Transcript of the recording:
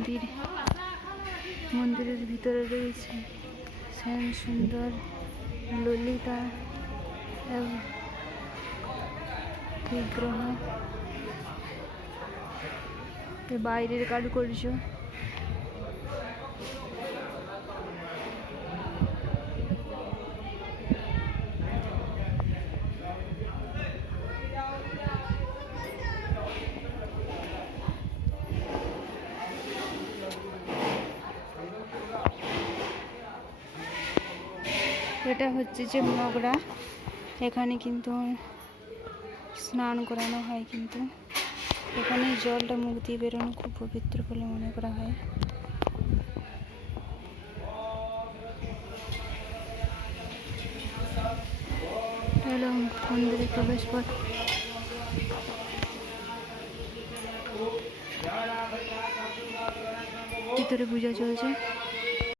মন্দির। মন্দিরের ভিতরে রয়েছে শ্যাম সুন্দর ললিতা বিগ্রহ বাইরের কারুকার্য। এটা হচ্ছে যে মগরা। এখানে কিন্তু স্নান করানো হয় কিন্তু। এখানে জলটা মুখ দিয়ে বেরোনো খুব পবিত্র বলে মনে করা হয়। হলো প্রবেশ পথ ভিতরে পূজা চলছে?